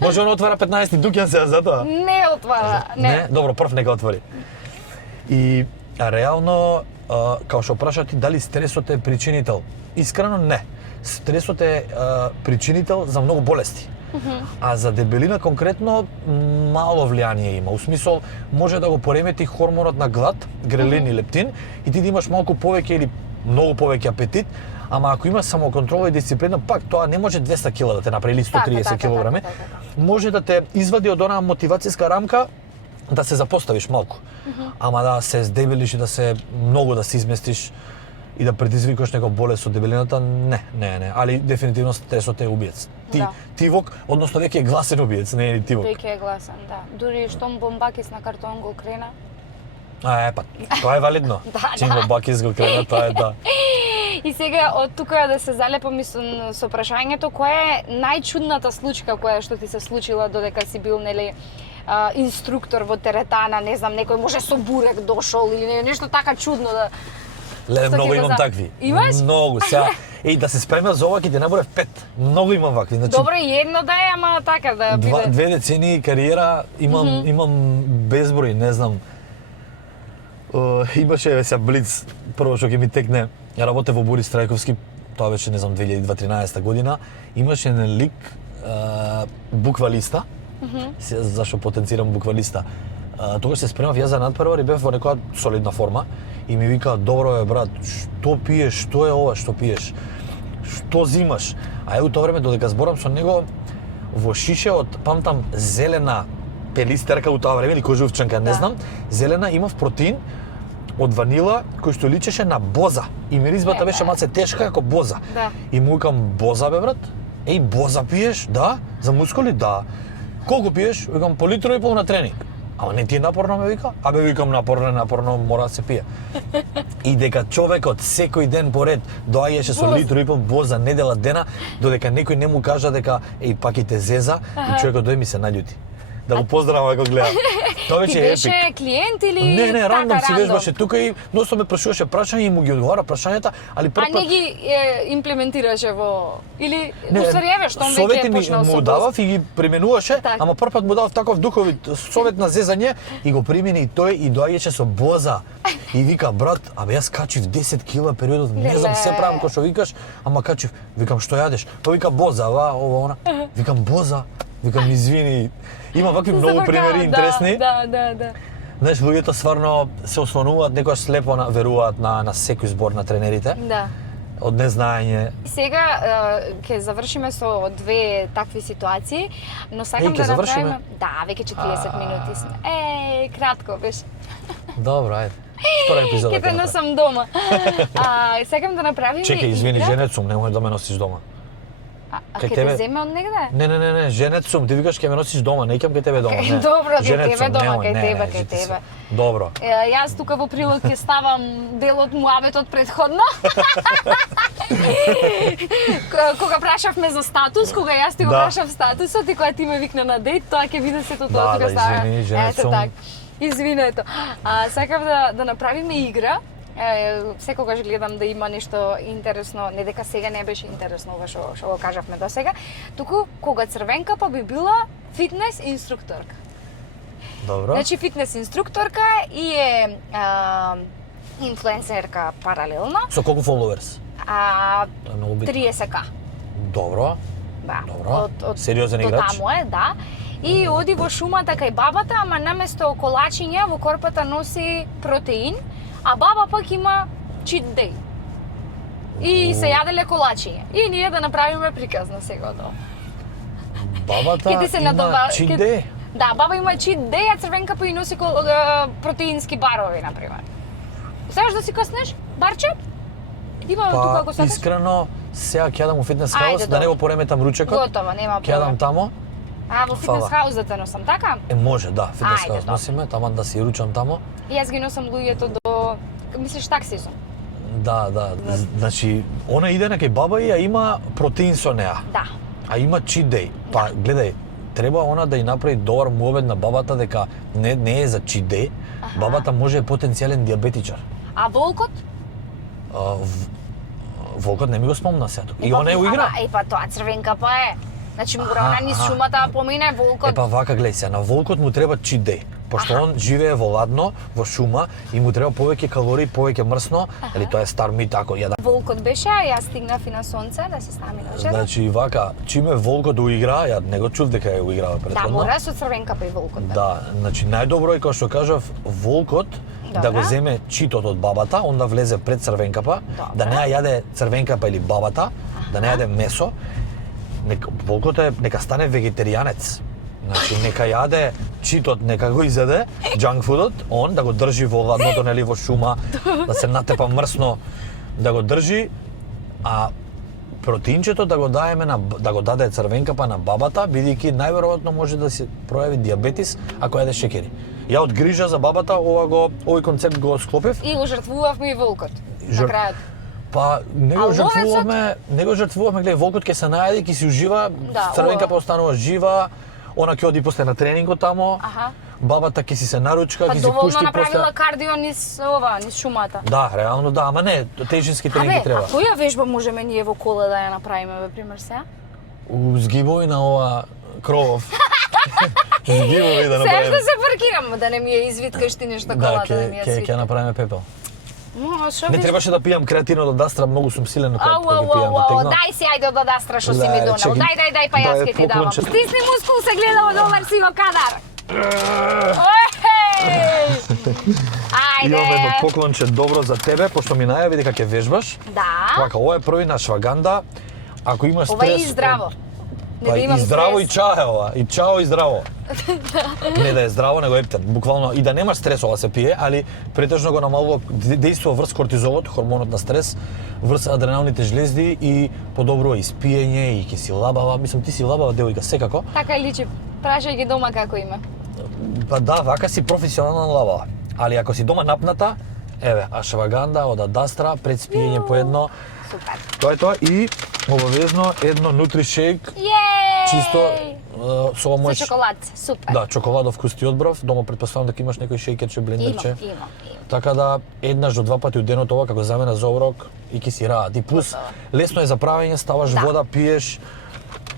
Може он отвара 15 дуќан сега за тоа? Не отвара, не. Добро, прв нека отвори. И реално, као што прашав ти, дали стресот е причинител? Искрено не. Стресот е причинител за многу болести. А за дебелина конкретно мало влијание има. У смисол, може да го поремети хормонот на глад, грелин и лептин, и ти да имаш малку повеќе или многу повеќе апетит, ама ако имаш самоконтрола и дисциплина, пак тоа не може 200 кг да те направи или 130 кг. Може да те извади од онаа мотивацијска рамка да се запоставиш малку. Ама да се здебелиш и да се многу да се изместиш и да предизвикаш некоја болест од дебелината, не. Али дефинитивно стресот е убиец. Тивок, односно веќе е гласен убиец, не е тивок. Веќе е гласен, да. Дури штом бомбакис на картон го крена. Па, тоа е валидно. Чим бомбакис го крена, тоа е да. И сега од тука да се залепам со прашањето, која е најчудната случка која што ти се случила додека си бил, нели, инструктор во теретана, не знам, некој може со бурек дошол или нешто така чудно да... Леле, многу имам такви. Имаш? Многу, сега. Да се спремам за ова, ќе ти наборев 5. Многу имам вакви. Значи, добро, едно да е, ама така да биде. 2 децении кариера имам безброј, не знам. Имаше се блиц, прво што ќе ми текне. Ја работев во Борис Трајковски, тоа беше, не знам, 2013 година. Имаше еден лик, буквалиста. Зашо потенцирам буквалиста? Тогаш се спремав ја за надпревар и бев во некоја солидна форма и ми вика: "Добро е, брат, што пиеш, што е ова што пиеш? Што зимаш?" А ја у тоа време додека зборам со него во шише од, памтам, зелена пелистерка у тоа време или кожувчанка, не знам, зелена, имав протеин од ванила кој што личеше на боза и миризбата беше малце тешка како боза. И му викам: "Боза бе, брат? Еј, боза пиеш?" "Да." "За мускули?" "Да." "Колку пиеш?" Викам: "По литро и пол на тренинг." "Ама не ти е напорно?" ме вика. "Абе," викам, напорно, мора да се пие." И дека човекот секој ден поред доаѓаше со литро и пол боза недела дена, додека некој не му кажа дека еј, пак и те зеза, и човекот дој ми се наљути. Да го поздравам ако гледа. Тоа беше епик. Ти беше клиент или Не, рандом си вежбаше тука и носно ме прашуваше прашања и му ги одговара прашањата, али прв пат... А не ги имплементираше во... Или уствари еве што он совети веќе почнал со... му давав и ги применуваше, так. Ама прв пат му давав таков духовит совет на зезање и го примени и тој и доаѓаше со боза. И вика: "Брат, абе јас качив 10 кила периодот, не знам се правам кој што викаш, ама качив." Викам: "Што јадеш?" Па вика: "Боза, ова, она." Викам: "Боза." Викам: "Извини." Има вакви многу примери интересни. Да. Знаеш, луѓето стварно се ослонуваат, некојаш слепо веруваат на секој збор на тренерите. Да. Од незнаење. Сега ќе завршиме со 2 такви ситуации, но сакам да направиме. Да, веќе 40 минути сме. Кратко беше. Добро, ајде. Втора епизода. Ќе те носам дома. Сакам да направиме. Чекај, извини, женет сум, немој да ме носиш дома. А ќе те земе од негде? Не, женет сум, ти викаш ќе ме носиш дома, не икам кај тебе дома, не. Добро, кај тебе дома, кај тебе. Добро. Јас тука во прилог ќе ставам дел од муабетот претходно. Кога прашавме за статус, кога јас ти го прашав статусот и кога ти ме викна на дејт, тоа ќе биде сето тоа тука става. Да, извини, женет сум. Извинете. Сакав да направиме игра. Секогаш гледам да има нешто интересно, не дека сега не беше интересно ова што го кажавме до сега, туку кога Црвенкапа би била фитнес инструкторка. Добро. Значи фитнес инструкторка и е инфлуенсерка паралелно. Со колку followers? 30k. Добро. Да. Добро. Сериозен играч. До таму е, да. И оди во шумата кај бабата, ама наместо колачиња во корпата носи протеин, а баба пак има cheat day. И се јаделе колачиња. И ние да направиме приказ на сега тоа. Бабата има cheat day? Да, баба има cheat day, а Црвенкапа и носи протеински барови, например. Сакаш да си къснеш барче? Има тука ако сакаш. Искрено, сега ќе јадам у фитнес хаус, да не го пореметам ручекот. Готово, нема проблем. Ќе јадам тамо. Во фитнес хаус да те носам, така? Може, да, фитнес хаус носиме, таман да си ручам тамо. И јас ги носам луѓето до, мислиш, такси сум? Да. Значи, она иде на кај баба и ја има протеин со неа. Да. А има cheat day. Па, гледај, треба она да ја направи добар муабет на бабата дека не е за cheat day. Бабата може е потенцијален диабетичар. А волкот? волкот не ми го спомна сега тука. И он е уигра. Епа тоа црвенка па е. Значи мора она низ шумата да помине волкот. Епа вака гледај се, на волкот му треба cheat day. Пошто он живее во ладно, во шума и му треба повеќе калории, повеќе мрсно, или тоа е стар мит ако јада. Волкот беше, а јас стигнав и на сонце да се ставам на вечера. Значи вака, чиме волкот уигра, ја не го чув дека ја уиграва Да, претходно. мора со црвенка па и волкот. Да, значи најдобро е као што кажав, волкот да го земе читот од бабата, онда влезе пред црвенкапа, да не ја јаде црвенкапа или бабата, да не јаде месо. Волкот е нека стане вегетаријанец. Значи нека јаде читот, нека го изеде, junk foodот, он да го држи во ладното, нели во шума, да се натепа мрсно, да го држи, а протеинчето да го даеме да го даде црвенкапа на бабата, бидејќи најверојатно може да се пројави дијабетис ако јаде шеќери. Ја од грижа за бабата овој концепт го склопив. И го жртвувавме и волкот. На крајот. Па не го жртвувавме, гледај, волкот ќе се најади, ќе си ужива, црвенкапа останува жива, она ќе оди после на тренингот тамо. Бабата ќе си се наручка, ќе си пушти после. Доволно направила кардио низ шумата. Да, реално да, ама не, тежински тренинги треба. А која вежба можеме ние во кола да ја направиме, бе, пример сега? Згибови на ова кровов. Згибови да направиме. Сега се паркирам, да не ми ја извиткаш ти нешто колата, да ми ја свиткаш. Да, ќе направиме пепел. Не требаше да пијам креатино од Адастра, многу сум силен кога ќе пијам до тегна. Дај си ајде од Адастра што си ми донел. Дај, па јас ќе ти давам. Стисни мускул се гледа од долар си во кадар. Ајде. Имам едно поклонче добро за тебе, пошто ми најави дека ќе вежбаш. Да. Така, ова е први на шваганда. Ако имаш стрес... Ова е и здраво. Па и здраво и чао ова, и чао и здраво. Не да е здраво, него ептен. Буквално и да немаш стрес ова се пие, али претежно го намалува дејствува врз кортизолот, хормонот на стрес, врз адреналните жлезди и подобрува и спиење и ќе си лабава. Мислам ти си лабава девојка секако. Така личи. Прашај ги дома како има. Па да, вака си професионална лабава. Али ако си дома напната, еве, ашваганда од Адастра пред спиење по едно. Супер. Тоа е тоа и обавезно едно нутришейк. Чисто со мој со чоколад, супер. Да, чоколадов вкус ти одбрав. Дома претпоставам дека имаш некој шејкерче, блендерче. Имам. Така да еднаш до два пати у денот ова како замена за оброк и ќе си раат. И плюс лесно е за правење, ставаш вода, пиеш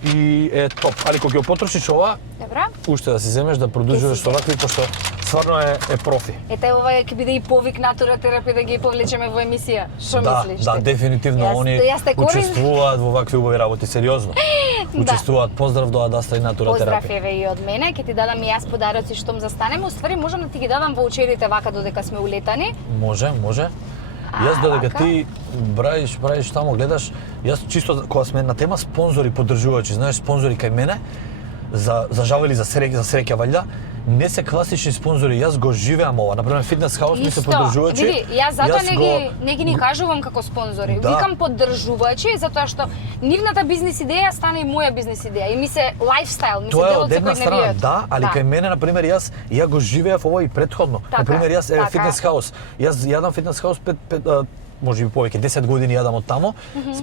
и е топ. Али кога ќе потрошиш ова, добра. Уште да си земеш да продолжуваш со вакви, пошто стварно е профи. Ете ова ќе биде и повик натура терапија да ги повлечеме во емисија. Што мислиш? Да, дефинитивно они учествуваат во вакви убави работи, сериозно. Учествуваат. Поздрав до Адастра и натура терапија. Поздрав еве и од мене, ќе ти дадам и јас подароци штом застанеме. Уствари можам да ти ги дадам воучерите вака додека сме улетани. Може. Јас додека ти правиш тамо, гледаш, јас чисто кога сме на тема спонзори поддржувачи, знаеш, спонзори кај мене, за жал или за среќа валјда, не се класични спонзори, јас го живеам ова. Например, Фитнес Хаус ми се поддржувачи. Види, јас затоа не ги кажувам како спонзори. Да. Викам поддржувачи затоа што нивната бизнис идеја стана и моја бизнис идеја и ми се лајфстайл, ми се дел од секојдневниот. Да, али кај мене на пример ја го живеав ова и претходно. На пример јас Фитнес Хаус. Јас јадам Фитнес Хаус може би повеќе 10 години јадам од тамо,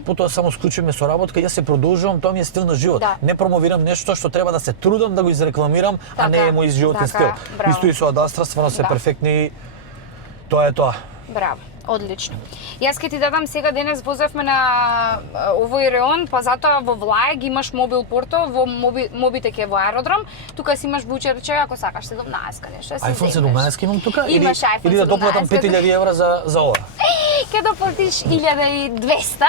потоа само склучиме соработка, јас се продолжувам, тоа ми е стил на живот. Да. Не промовирам нешто што треба да се трудам да го изрекламирам, а не е мој животен стил. Исто и со Адастра, стварно се перфектни. Тоа е тоа. Браво. Одлично. Јас ќе ти дадам сега, денес возевме на овој реон, па затоа во Влај имаш мобил порто, во Мобитек е во аеродром, тука си имаш вучерче, ако сакаш 17 нешто. iPhone 17 имам тука или да доплатам 5000 евра за ова? Ќе доплатиш 1200,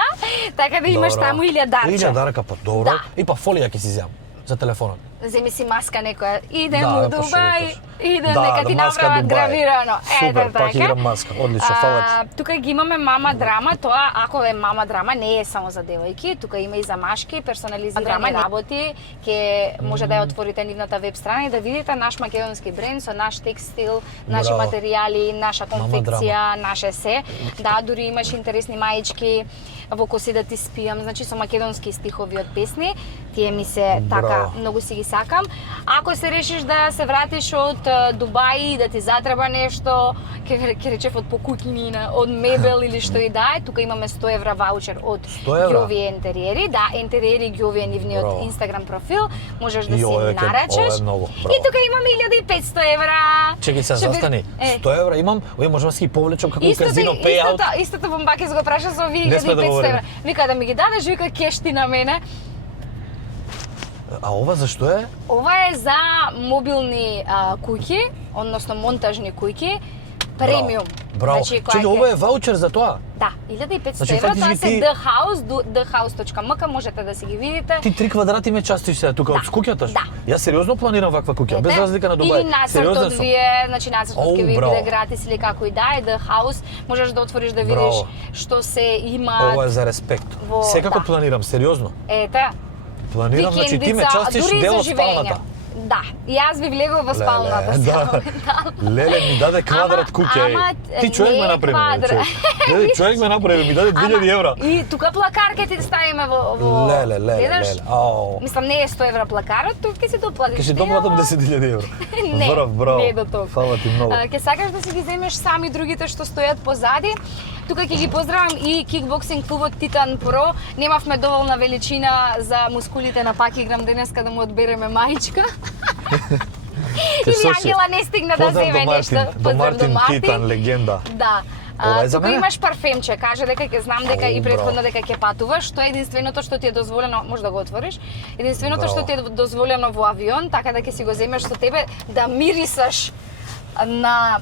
така да имаш таму 1000 дарче. 1000 дарка, па добро. И па фолија ќе си земам за телефонот. Земи си маска некоја. Идем у Дубај, нека ти направат гравирано. Супер, пак играм маска. Одлично, фала ти. Тука ги имаме мама драма, тоа ако е мама драма не е само за девојки, тука има и за машки, персонализирани работи, ќе може да ја отворите нивната веб страна и да видите наш македонски бренд со наш текстил, наши материјали, наша конфекција, наше се. Да, дури имаш интересни маички во коси да ти спијам, значи со македонски стихови од песни. Тие ми се така многу си ги сакам. Ако се решиш да се вратиш од Дубај и да ти затреба нешто, ќе речев од покуќнина, од мебел или што и да е, тука имаме 100 евра ваучер од 100 евра? Ѓови Ентериери. Да, Ентериери Ѓови е нивниот Браво. Инстаграм профил, можеш да И си ова е нарачеш. многу, И браво. тука имаме 1500 евра. Чекај се, Ще би- застани. Е. 100 евра имам, овие можам да си ги повлечам како казино пејаут. Истото бомбаки го праша со овие Не сме 1500 договорени. евра. Вика да ми ги дадеш, вика кеш ти на мене. А ова зашто е? Ова е за мобилни куќи, односно монтажни куќи, премиум. Браво. Значи, која Чекај, ќе- ова е ваучер за тоа. Да, 1500 Значи, евра, тоа фактички се ти- The House, thehouse.mk, можете да си ги видите. Ти 3 квадрати ме частиш сега тука Да. од куќата. Да. Јас сериозно планирам ваква куќа, без Ете, разлика на Дубај. Или насртот Сериозен сум. вие, значи насртот Оу, ќе ви браво. биде гратис или како и да е, The House, можеш да отвориш да видиш Браво. што се има. Ова е за респект. Во- Секако да. планирам, сериозно. Ете, Планирам, значи ти ме частиш дури и дел за од спалната. живење. Да, и јас би влегол во спалната. Да. моментално. Леле ми даде квадрат куќа. ама, Ти човек не ме е направи. квадрат. Леле, човек ме направи, ми даде 2000 евра. И тука плакар ќе ти ставиме во Леле, гледаш? Ау. Мислам, не е 100 евра плакарот, тука ќе си доплатиш. Ќе си ти, доплатам ама- 10.000 евра. Не, Браво. не е до толку. Фала ти многу. Ќе сакаш да си ги земеш сами другите што стојат позади. Тука ќе ги поздравам и кикбоксинг клубот Титан Про. Немавме доволна величина за мускулите на пак играм денеска да му одбереме маичка. Или Ангела не стигна да Поздрав земе до нешто. Мартин, до Поздрав Мартин Титан, легенда. Да. Ова е за тука мене? имаш парфемче, кажа дека ќе знам дека Ау, и претходно браво. дека ќе патуваш, што е единственото што ти е дозволено, може да го отвориш. Единственото Браво. што ти е дозволено во авион, така да ќе си го земеш со тебе да мирисаш на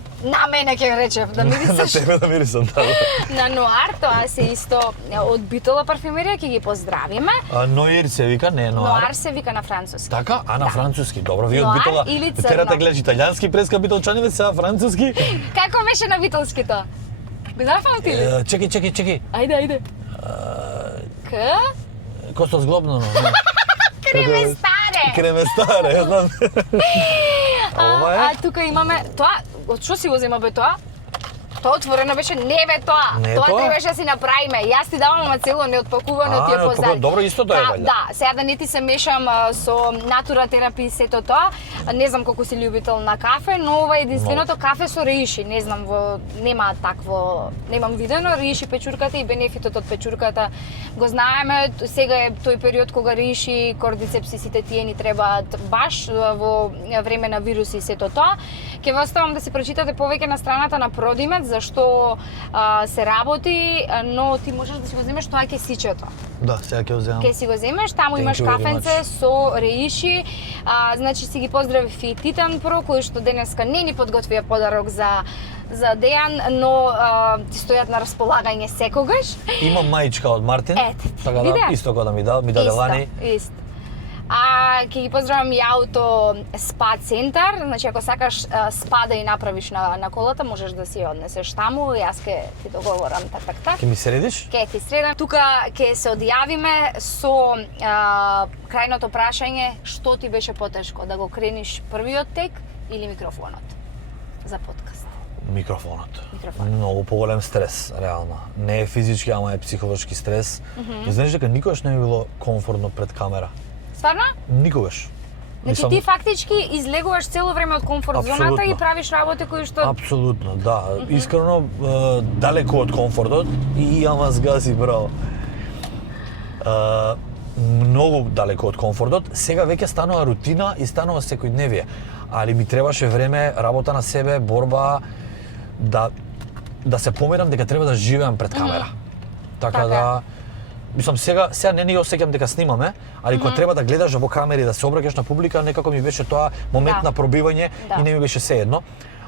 мене ќе речев, да На мирисаш тебе да мирисам, да. на Ноар, тоа се исто од Битола парфюмерија, ќе ги поздравиме. Ноир се вика, не Ноар. Ноар се вика на француски. Така? А на Да. француски. Добро, вие од Ноар Битола или црно? терате гледаш италијански преска битолчаниве, сега француски. Како беше на битолскито? Го запамти ли? Чекај. Ајде. К? Косто зглобно, не. Креме старе! Креме старе, ја знам. Ова е? А тука имаме тоа, од што си го зема бе тоа? Тоа отворено беше, не бе тоа. Не е Тоа тоа? требаше да си направиме. Јас ти давам ама цело неотпакувано ти е неотпакувано. позади. Добро, истото е, ваljda. Да, сега да не ти се мешам со натура терапија и сето тоа. Не знам колку си љубител на кафе, но ова е единственото кафе со реиши. Не знам, нема такво, немам видено реиши печурката и бенефитот од печурката го знаеме. Сега е тој период кога реиши, кордицепс и сите тие ни требаат баш во време на вируси и сето тоа. Ќе ве оставам да си прочитате повеќе на страната на Продимет зашто се работи, но ти можеш да си го земеш тоа кесичето. Да, сега ќе го земам. Ке си го земеш, таму Thank имаш you very кафенце much. со реиши. Значи си ги поздравив и Титан Про, кој што денеска не ни подготвија подарок за Дејан, но ти стојат на располагање секогаш. Имам маичка од Мартин. Ете, така виде? да, исто кога да ми даде лани. Исто. Ќе ги поздравам и ауто спа центар, значи ако сакаш спа да и направиш на колата, можеш да си ја однесеш таму, јас ќе ти договорам так. Ќе ми средиш? Ке ти средам. Тука ќе се одјавиме со крајното прашање, што ти беше потешко, да го крениш првиот тек или микрофонот за подкаст? Микрофонот. Микрофонот. Многу поголем стрес, реално. Не е физички, ама е психолошки стрес. И знаеш дека никогаш не ми било комфортно пред камера. Стварно? Никогаш. Значи ти фактички излегуваш цело време од комфорт зоната Апсолутно. и правиш работи кои што Апсолутно, да. Искрено, далеко од комфортот и ама згази, браво. Многу далеко од комфортот. Сега веќе станува рутина и станува секојдневие. Али ми требаше време, работа на себе, борба, да се померам дека треба да живеам пред камера. Така да, мислам сега не ни осеќам дека снимаме, али кога треба да гледаш во камери, да се обраќаш на публика, некако ми беше тоа момент Да. на пробивање Да. и не ми беше сеедно.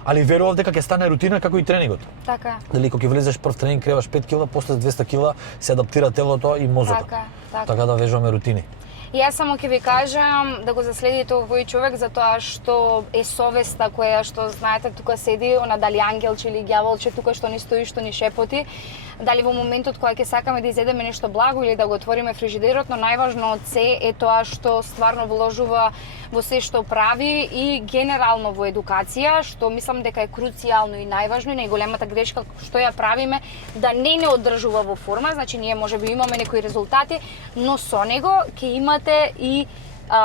Али верував дека ќе стане рутина како и тренингот. така. Дали кога ќе влезеш прв тренинг креваш 5 кила, после 200 кила се адаптира телото и мозокот. Така да вежуваме рутини. И јас само ќе ви кажам да го заследите овој човек затоа што е совеста која што знаете тука седи, она дали ангелче или ѓаволче тука што ни стои, што ни шепоти. Дали во моментот кога ќе сакаме да изедеме нешто благо или да го отвориме фрижидерот, но најважно од се е тоа што стварно вложува во се што прави и генерално во едукација, што мислам дека е круцијално и најважно и најголемата грешка што ја правиме да не одржува во форма, значи ние можеби имаме некои резултати, но со него ќе имате и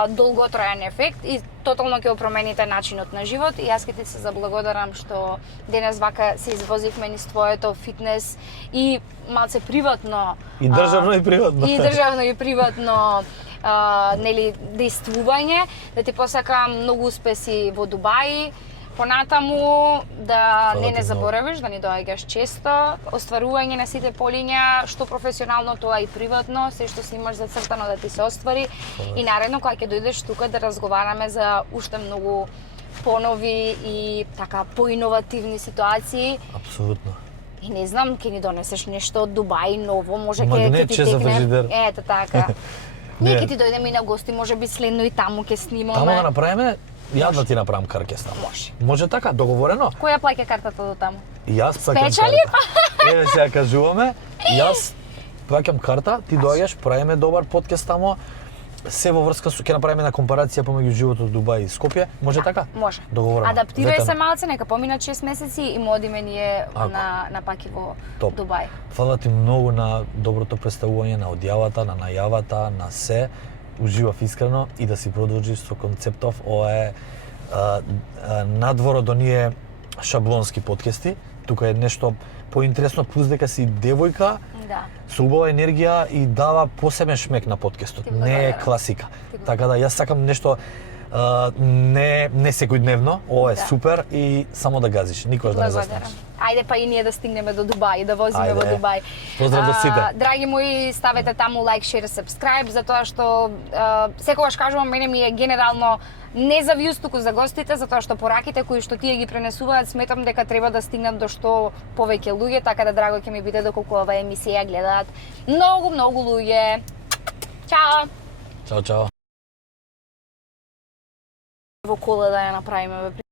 долготраен ефект и тотално ќе го промените начинот на живот. И јас ќе ти се заблагодарам што денес вака се извозивме низ твоето фитнес и малце приватно. И државно и приватно. И државно и приватно нели действување, да ти посакам многу успеси во Дубај. Понатаму да не заборавиш, да ни доаѓаш често, остварување на сите полиња, што професионално, тоа и приватно, се што си имаш зацртано да ти се оствари. И наредно кога ќе дојдеш тука да разговараме за уште многу понови и така поиновативни ситуации. Апсолутно. И не знам, ќе ни донесеш нешто од Дубај ново, може Магнет, ќе ти чест за текне. фрижидер. Ето така. Ние Не. ќе ти дојдеме и на гости, може би следно и таму ќе снимаме. Тамо да направиме, ја да ти направам каркеста. Може. Може така, договорено? Која плаќа картата до таму? Јас плаќам Спечали? карта. Еве сега кажуваме, јас плаќам карта, ти доаѓаш, правиме добар подкаст тамо. Се во врска со ќе направиме на компарација помеѓу животот во Дубај и Скопје. Може така? Може. Договорено. Адаптирај се Ветено. малце, нека поминат 6 месеци и му одиме ние Ако. на паки во Топ. Дубај. Фала ти многу на доброто представување, на одјавата, на најавата, на се. Уживав искрено и да си продолжиш со концептов. Ова е надвор од оние шаблонски подкасти. Тука е нешто поинтересно, плюс дека си девојка, Да. со убава енергија и дава посебен шмек на подкастот. Ти Не е благодарам. класика. Ти Така да јас сакам нешто не секојдневно. Ова е Да. супер и само да газиш, никош да не Благодарам. застанеш. Ајде па и ние да стигнеме до Дубај, да возиме во Ајде. Дубај. Поздрав до сите. Драги мои, ставете таму лайк, шер, subscribe, затоа што секогаш кажувам, мене ми е генерално не за вјуз, туку за гостите, затоа што пораките кои што тие ги пренесуваат, сметам дека треба да стигнат до што повеќе луѓе, така да драго ќе ми биде доколку оваа емисија гледаат многу луѓе. Чао! Чао, чао. Во кола да ја направиме, бе.